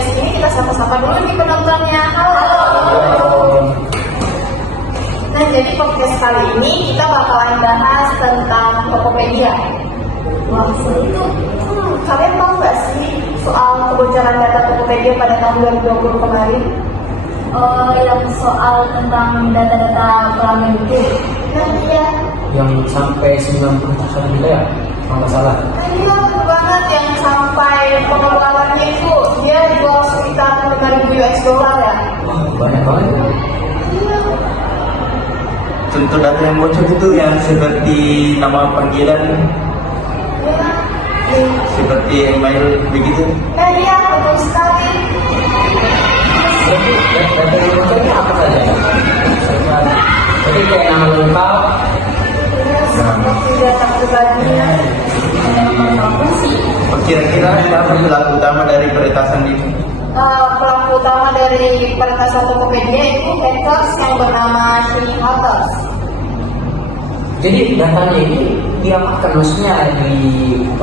podcast ini kita sapa-sapa dulu nih penontonnya. Halo. Nah, jadi podcast kali ini kita bakalan bahas tentang Tokopedia. Wah, itu kalian tahu nggak sih soal kebocoran data Tokopedia pada tahun 2020 kemarin? Yang soal tentang data-data pelanggan itu. Nah, iya. Yang sampai 91 miliar, kalau nggak salah. Iya, betul banget, yang sampai pengeluarannya itu dia jual sekitar 5.000 US dollar ya. Wah, banyak banget. Iya. Contoh data yang bocor itu yang seperti nama panggilan, Iya. seperti email begitu. Iya, betul sekali. Jadi data yang bocor ini apa saja? Jadi kayak nama lengkap, Seperti data pribadinya. Kira-kira siapa pelaku utama dari peretasan itu? Pelaku utama dari peretasan Tokopedia itu hackers yang bernama Sri Hackers. jadi datanya ini diapakan, maksudnya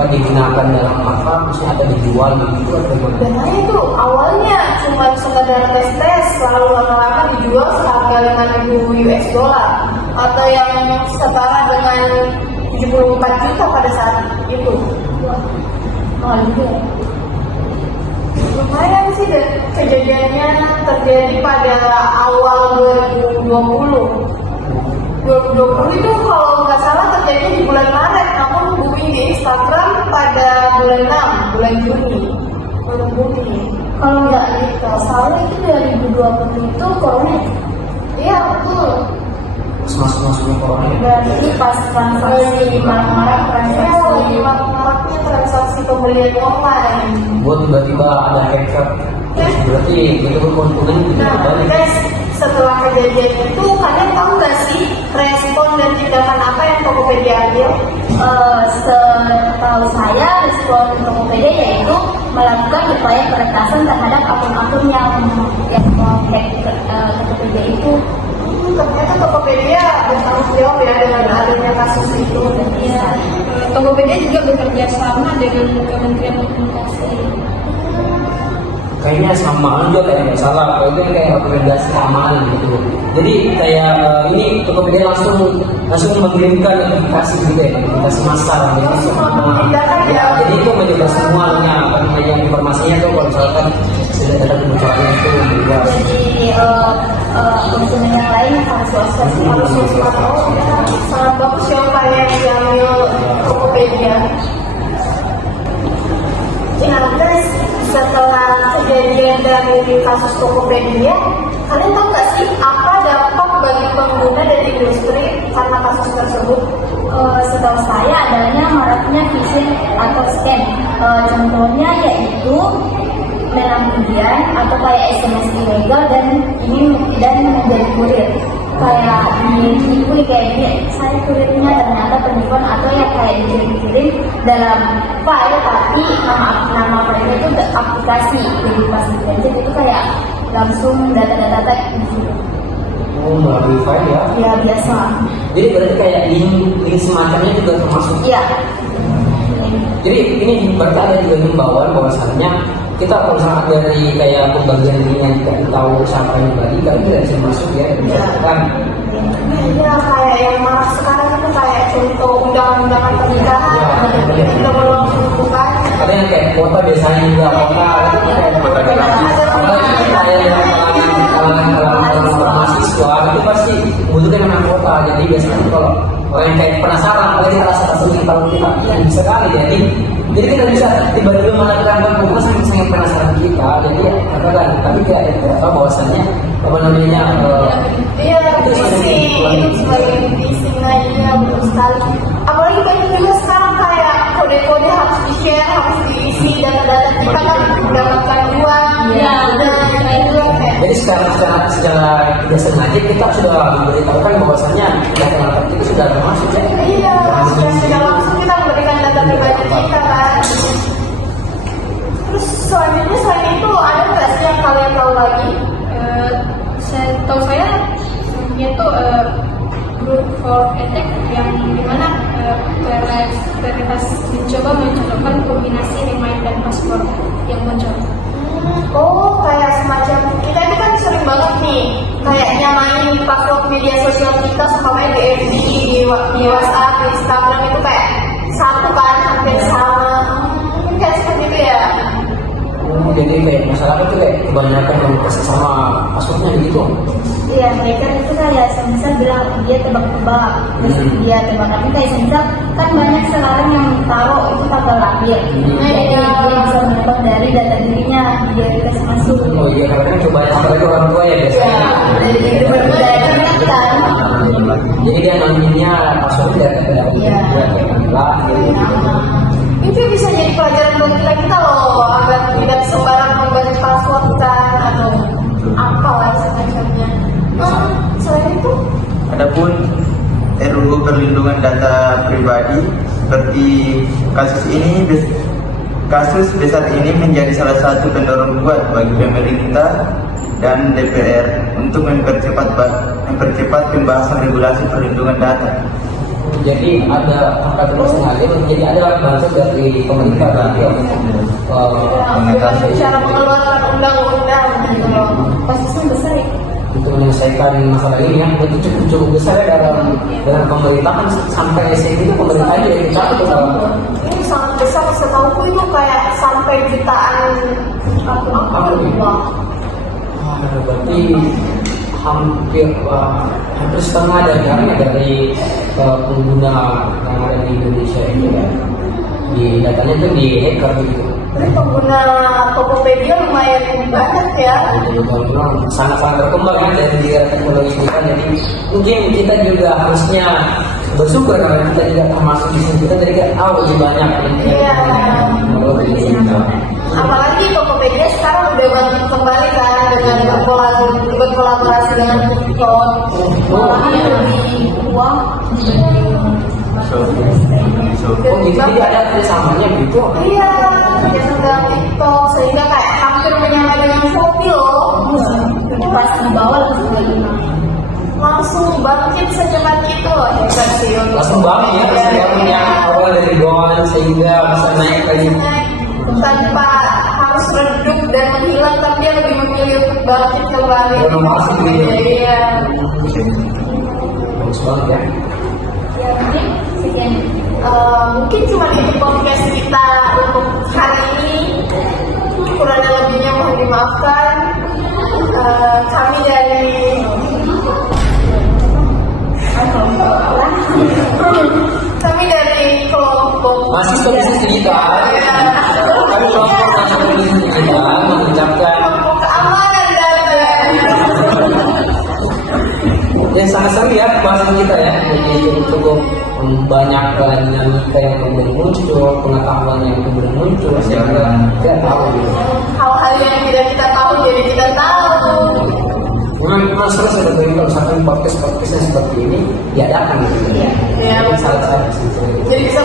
digunakan dalam apa, maksudnya ada dijual begitu atau bagaimana? Dananya itu awalnya cuma sekedar tes-tes, lalu lama-lama dijual seharga 5.000 US dollar atau yang setara dengan 74 juta pada saat itu. Mahal juga. Lumayan sih deh, kejadiannya terjadi pada awal 2020. 2020 itu kalau nggak salah terjadi di bulan Maret, namun booming di Instagram pada bulan 6, bulan Juni. Bulan Juni. Kalau nggak salah itu 2020 itu corona. Iya betul. Masuk-masuknya corona ya? Berarti pas transaksi marak-marak transaksi. Iya, maraknya transaksi pembelian online. Buat tiba-tiba ada hacker, berarti itu keuntungan itu Nah, kembali. guys, setelah kejadian itu kalian tahu nggak sih respon dan tindakan apa yang Tokopedia ambil? Setahu saya respon Tokopedia yaitu melakukan upaya peretasan terhadap akun-akun yang menghack Tokopedia itu. Ternyata Tokopedia bertanggung jawab ya dengan adanya kasus itu. Ya, Tokopedia juga bekerja sama dengan Kementerian Komunikasi. Kayaknya sama juga kayak nggak salah, kalau itu kayak rekomendasi keamanan gitu. Jadi kayak ini Tokopedia langsung mengirimkan notifikasi gitu ya, notifikasi massal. Jadi itu menyebar semuanya, apa namanya informasinya tuh kalau misalkan sudah ada kebocoran itu juga. Jadi konsumen yang lain harus waspada. Harus waspada. Sangat bagus ya upaya yang diambil Tokopedia. Nah guys, setelah kejadian dari kasus Tokopedia, kalian tahu nggak sih apa dampak bagi pengguna dan industri karena kasus tersebut? Setahu saya adanya maraknya phishing atau scam. Contohnya yaitu menanam atau kayak SMS ilegal dan menjadi kurir. Kayak ditipu kayak ini, saya kurirnya ternyata penipuan atau yang kayak dikirim dalam file tapi nama file itu aplikasi, jadi pas dipencet itu kayak langsung data-data gitu. Oh, melalui file ya? Ya biasa. Jadi berarti kayak link semacamnya juga termasuk. Iya. Jadi ini berarti ada juga himbauan bahwasannya kita kalau misalkan dari kayak pembagian link yang tidak tahu siapa yang dibagikan tidak bisa masuk ya, misalkan. Iya, kayak yang marak sekarang itu kayak contoh undang-undangan pernikahan, kita belum lakukan. Ada yang kayak kota biasanya juga kota, itu kayak kota gratis. Apalagi kayak yang kalangan mahasiswa itu pasti butuhkan anak kota. Jadi biasanya kalau orang yang kayak penasaran, apalagi kita rasa kalau kita yang bisa kali jadi kita bisa tiba-tiba menekankan fokus sangat penasaran kita. Jadi ya katakan, tapi tidak tahu bahwasannya apa namanya Iya, itu sebagai phishing aja, betul sekali. Apalagi banyak juga sekarang kayak kode-kode harus di-share, harus diisi data-data kita kan mendapatkan uang. Iya, jadi secara tidak sengaja kita sudah memberitahukan bahwasannya data itu sudah termasuk ya. Iya, sudah langsung kita memberikan data pribadi kita kan. Terus selanjutnya selain itu ada nggak sih yang kalian tahu lagi? Tahu saya itu group for attack yang dimana veritas mencoba mencocokan kombinasi remind dan password yang bocor. Oh, kayak semacam kita itu kan sering banget nih kayak nyamain password media sosial kita sama di FB, di WhatsApp, di Instagram itu kayak satu kan, hampir sama. Kayak seperti itu ya. Jadi kayak masyarakat tuh kayak kebanyakan yang kasih sama passwordnya gitu. Iya, mereka itu kayak semisal bilang dia tebak-tebak, terus dia tebak, tapi kayak semisal kan banyak sekarang yang taruh itu tanggal lahir, jadi dia bisa menebak dari data dirinya biar dikasih masuk. Oh iya, karena coba apalagi orang tua ya biasanya. Jadi itu berbeda kan? Jadi dia ngambilnya passwordnya dari dia kayak lahir. Itu bisa jadi pelajaran buat kita loh, agar tidak sembarang mengganti password kan atau apalah semacamnya. Selain itu, Adapun RUU Perlindungan Data Pribadi seperti kasus besar ini menjadi salah satu pendorong kuat bagi pemerintah dan DPR untuk mempercepat pembahasan regulasi perlindungan data. Jadi ada angka terus mengalir, jadi ada bantuan dari pemerintah berarti dengan cara mengeluarkan undang-undang gitu loh. Kasusnya besar ya. untuk menyelesaikan masalah ini yang itu cukup besar ya dalam pemerintahan sampai sini pemerintah aja yang dicatat dalam Ini sangat besar, setahuku itu kayak sampai jutaan apa Wah, berarti hampir setengah dari pengguna yang ada di Indonesia ini ya. Di datanya itu di hacker gitu. Jadi pengguna Tokopedia lumayan banyak ya. Sangat-sangat berkembang kan dari teknologi kita, jadi mungkin kita juga harusnya bersyukur karena kita juga termasuk di sini, kita jadi tahu lebih banyak Iya. teknologi kita. Apalagi Tokopedia sekarang udah bangkit kembali kan dengan berkolaborasi dengan TikTok. Orangnya lebih tua. Oh gitu, jadi ada kerjasamanya gitu. Iya, kerjasama dengan TikTok sehingga kayak hampir menyamai dengan Shopee loh. Pas di bawah Langsung bangkit secepat itu, hebat sih untuk Langsung banget ya, sesuatu yang awal dari bawah sehingga bisa naik lagi. tanpa harus redup dan menghilang, tapi dia lebih memilih untuk bangkit kembali. Inovasi gitu. Iya. Bagus banget ya. ya mungkin sekian. Mungkin cuma itu podcast kita untuk hari ini. Kurang lebihnya mohon dimaafkan. Kami dari kelompok Masih bisnis digital. Kami kelompok mahasiswa bisnis digital mengucapkan keamanan data. ya sangat seru ya bahasan kita ya. Jadi cukup banyak dinamika yang kemudian muncul, pengetahuan yang kemudian muncul, sehingga kita tahu gitu. Hal-hal yang tidak kita tahu jadi kita tahu. Memang seru sebetulnya kalau misalkan podcast yang seperti ini diadakan gitu. Iya. Sangat-sangat Jadi bisa